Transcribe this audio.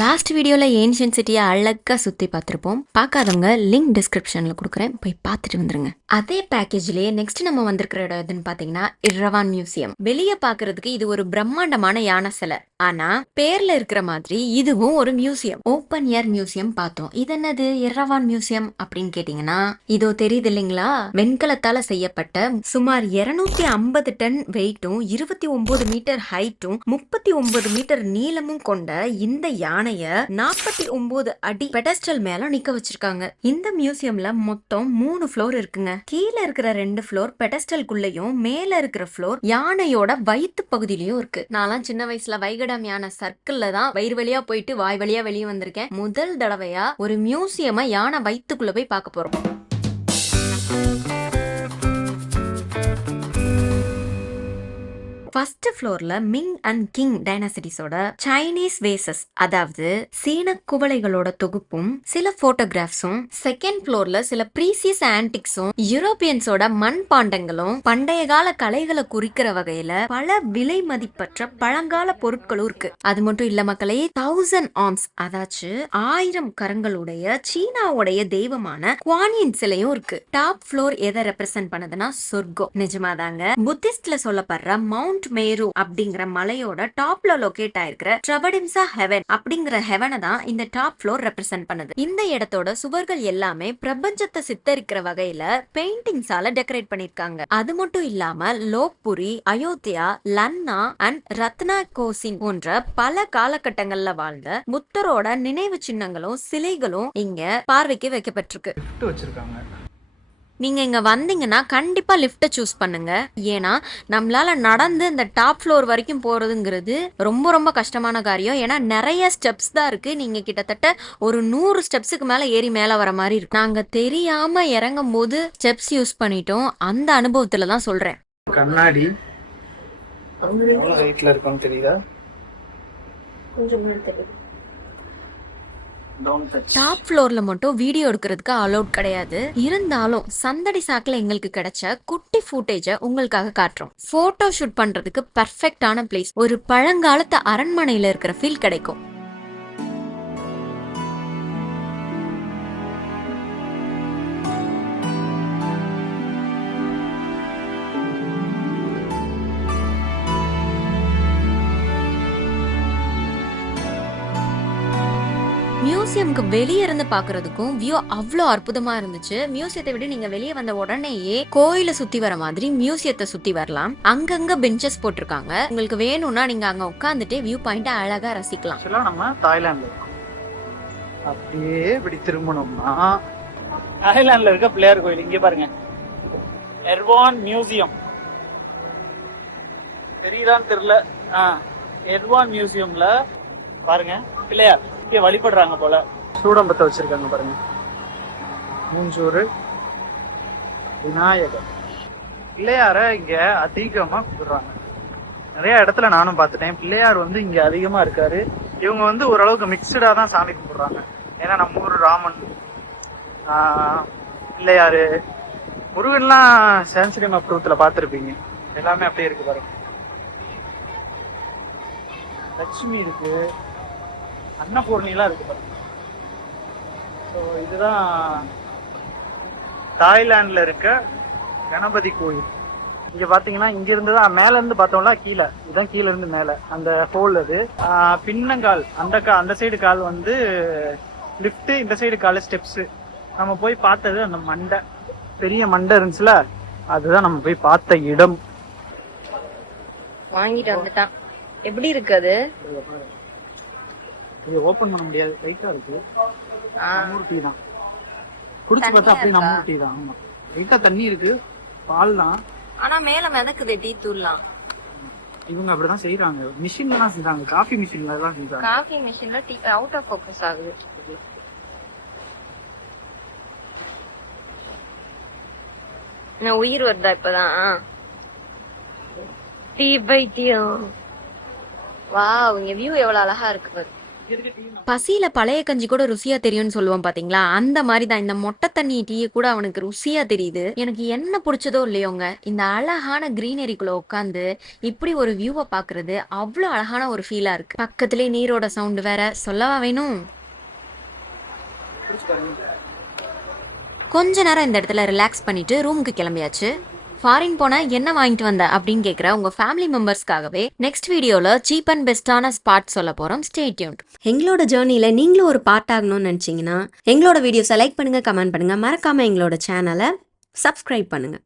Last வீடியோல ancient சிட்டியை அழகா சுத்தி பார்த்திருப்போம். பார்க்காதவங்க லிங்க் டிஸ்கிரிப்ஷன்ல கொடுக்குறேன், போய் பார்த்துட்டு வந்துருங்க. அதே பேக்கேஜ்லயே நெக்ஸ்ட் நம்ம வந்திருக்கிற இடம் எதுன்னு பாத்தீங்கன்னா இர்ரவான் மியூசியம். வெளியே பாக்குறதுக்கு இது ஒரு பிரம்மாண்டமான யானை சிலை, ஆனா பேர்ல இருக்கிற மாதிரி இதுவும் ஒரு மியூசியம், ஓப்பன் ஏர் மியூசியம் பார்த்தோம். இது என்னது இர்ரவான் மியூசியம் அப்படின்னு கேட்டீங்கன்னா, இதோ தெரியுது இல்லைங்களா, வெண்கலத்தால செய்யப்பட்ட சுமார் 250 டன் வெயிட்டும் 29 மீட்டர் ஹைட்டும் 39 மீட்டர் நீளமும் கொண்ட இந்த யானைய 49 அடி பெடஸ்டல் மேல நிக்க வச்சிருக்காங்க. இந்த மியூசியம்ல மொத்தம் 3 ஃப்ளோர் இருக்குங்க. கீழே இருக்கிற 2 ஃப்ளோர் பெடஸ்டல்குள்ளயும், மேல இருக்கிற ஃப்ளோர் யானையோட வயிற்று பகுதியிலயும் இருக்கு. நான்லாம் சின்ன வயசுல வைகடம் யானை சர்க்கிள்ல தான் வயிறு வழியா போயிட்டு வாய் வழியா வெளியே வந்திருக்கேன். முதல் தடவையா ஒரு மியூசியமா யானை வயிற்றுக்குள்ள போய் பார்க்க போறோம். ஃபர்ஸ்ட் ஃப்ளோர்ல மிங் அண்ட் கிங் டைனாசிட்டிஸோட சைனீஸ் வேசஸ், அதாவது சீன குவளைகளோட தொகுப்பும் சில போட்டோகிராஃப்ஸும், செகண்ட் ஃப்ளோர்ல சில ப்ரீசியஸ் ஆன்டிக்ஸும் யூரோப்பியன்ஸோட மண் பாண்டங்களும், பண்டைய கால கலைகளை குறிக்கிற வகையில பல விலை மதிப்பற்ற பழங்கால பொருட்களும் இருக்கு. அது மட்டும் இல்ல மக்களே, 1000 ஆர்ம்ஸ், அதாச்சு 1000 கரங்களுடைய சீனாவுடைய தெய்வமான குவானியின் சிலையும் இருக்கு. டாப் ஃப்ளோர் எதை ரெப்ரசென்ட் பண்ணுதுன்னா சொர்க்கம். நிஜமாதாங்க, புத்திஸ்ட்ல சொல்லப்படுற மவுண்ட் மேரு அப்படிங்கிற மலையோட டாப்ல லொகேட் ஆயிருக்கிற ட்ரபடிம்சா ஹெவன் அப்படிங்கிற ஹெவனை தான் இந்த டாப் ஃப்ளோர் ரெப்ரசென்ட் பண்ணுது. இந்த இடத்தோட சுவர்கள் எல்லாமே பிரபஞ்சத்தை சித்தரிக்கிற வகையில பெயிண்டிங்ஸால டெக்கரேட் பண்ணிருக்காங்க. அது மட்டும் இல்லாம லோக்புரி, அயோத்தியா, லன்னா அண்ட் ரத்னா கோசின் போன்ற பல காலகட்டங்கள்ல வாழ்ந்த புத்தரோட நினைவு சின்னங்களும் சிலைகளும் இங்க பார்வைக்கு வைக்கப்பட்டிருக்கு. நீங்க இங்க வந்தீங்கன்னா கண்டிப்பா லிஃப்ட சூஸ் பண்ணுங்க. ஏன்னா நம்மளால நடந்து இந்த டாப் ஃப்ளோர் வரைக்கும் போறதுங்கிறது ரொம்ப ரொம்ப கஷ்டமான காரியம். ஏன்னா நிறைய ஸ்டெப்ஸ் தான் இருக்கு. நீங்க கிட்டத்தட்ட ஒரு 100 ஸ்டெப்ஸுக்கு மேல ஏறி மேல வர மாதிரி இருக்கு. நாங்க தெரியாம இறங்கும் போது ஸ்டெப்ஸ் யூஸ் பண்ணிட்டோம். அந்த அனுபவத்துல தான் சொல்றேன். கண்ணாடி எவ்வளவு ஹைட்ல இருக்குன்னு தெரியுதா? கொஞ்சம் தெரியும். டாப் ஃப்ளோர்ல மட்டும் வீடியோ எடுக்கிறதுக்கு அலோட் கிடையாது. இருந்தாலும் சந்தடி சாக்குல எங்களுக்கு கிடைச்ச குட்டி ஃபுட்டேஜ உங்களுக்காக காட்டுறோம். போட்டோ ஷூட் பண்றதுக்கு பெர்ஃபெக்டான பிளேஸ். ஒரு பழங்காலத்து அரண்மனையில இருக்கிற ஃபீல் கிடைக்கும். மியூசியம்க்கு வெளியே இருந்து பாக்குறதுக்கும் வியூ அவ்வளோ அற்புதமா இருந்துச்சு. மியூசியத்தை விட நீங்க வெளியே வந்த உடனேயே கோயில சுத்தி வர மாதிரி மியூசியத்தை சுத்தி வரலாம். அங்கங்க பெஞ்சஸ் போட்டிருக்காங்க. உங்களுக்கு வேணும்னா நீங்க அங்க உட்காந்துட்டு வியூ பாயிண்ட் அழகா ரசிக்கலாம். நம்ம தாய்லாந்துல அப்படியே இப்படி திரும்பணும்னா தாய்லாந்துல இருக்க பிள்ளையார் கோயில் இங்க பாருங்க, எர்வான் மியூசியம். தெரியுதான்னு தெரியல. எர்வான் மியூசியம்ல பாருங்க பிள்ளையார் வழிபடுறாங்க போல. சூடம்பத்தை வச்சிருக்காங்க பாருங்க, மூஞ்சூறு விநாயகர். பிள்ளையார இங்க அதிகமா கும்பிடுறாங்க. நிறைய இடத்துல நானும் பார்த்துட்டேன். பிள்ளையார் இங்க அதிகமா இருக்காரு. இவங்க ஓரளவுக்கு மிக்சடா தான் சாமி கும்பிடுறாங்க. ஏன்னா நம்ம ஊர் ராமன், பிள்ளையாரு, முருகன்லாம் சான்சிடம் அப்ரூவத்துல பார்த்துருப்பீங்க. எல்லாமே அப்படியே இருக்கு பாருங்க. லட்சுமி இருக்கு, அன்னபூர்ணிலாம் இருக்கு பாருங்க. ஸோ இதுதான் தாய்லாந்துல இருக்க கணபதி கோயில். இங்க பாத்தீங்கன்னா இங்க இருந்துதான் மேல இருந்து பார்த்தோம்னா கீழே, இதுதான் கீழே இருந்து மேல அந்த ஹோல். அது பின்னங்கால், அந்த சைடு கால் லிஃப்ட், இந்த சைடு கால் ஸ்டெப்ஸ். நம்ம போய் பார்த்தது அந்த மண்டை, பெரிய மண்டை இருந்துச்சுல, அதுதான் நம்ம போய் பார்த்த இடம். வாங்கிட்டு வந்துட்டான். எப்படி இருக்கு அது? இது ஓபன் பண்ண முடியாது, லைட்டா இருக்கு. நம்ம டீ தான் குடிச்சு பார்த்தா அப்படியே நம்ம டீ தான். ஆமா, லைட்டா தண்ணி இருக்கு, பால் தான். ஆனா மேல மிதக்குது டீ தூள்லாம். இவங்க அப்படிதான் செய்யறாங்க. மிஷின்ல தான் செஞ்சாங்க, காஃபி மிஷின்ல தான் செஞ்சாங்க. காஃபி மிஷின்ல டீ அவுட் ஆஃப் ஃபோக்கஸ் ஆகுது. நான் உயிர் வருதா இப்பதான்? டீ பை டீ. வாவ், இங்க வியூ எவ்வளவு அழகா இருக்கு. பசியில பழைய கஞ்சி கூட ருசியா தெரியும்னு சொல்லுவோம் பாத்தீங்களா, அந்த மாதிரி தான் இந்த மொட்டை தண்ணி டீ கூட அவனுக்கு ருசியா தெரியுது. எனக்கு என்ன பிடிச்சதோ இல்லையோங்க, இந்த அழகான கிரீனரிக்குள்ள உட்காந்து இப்படி ஒரு வியூவை பாக்குறது அவ்வளோ அழகான ஒரு ஃபீலா இருக்கு. பக்கத்திலே நீரோட சவுண்ட் வேற, சொல்லவா வேணும். கொஞ்ச நேரம் இந்த இடத்துல ரிலாக்ஸ் பண்ணிட்டு ரூமுக்கு கிளம்பியாச்சு. ஃபாரின் போனா என்ன வாங்கிட்டு வந்த அப்படின்னு கேட்குற உங்க ஃபேமிலி மெம்பர்ஸ்க்காகவே நெக்ஸ்ட் வீடியோல சீப் அண்ட் பெஸ்டான ஸ்பாட் சொல்ல போறோம். Stay tuned. எங்களோட ஜேர்னில நீங்களும் ஒரு பார்ட் ஆகணும்னு நினைச்சீங்கன்னா எங்களோட வீடியோஸை லைக் பண்ணுங்க, கமெண்ட் பண்ணுங்க, மறக்காம எங்களோட சேனலை சப்ஸ்கிரைப் பண்ணுங்க.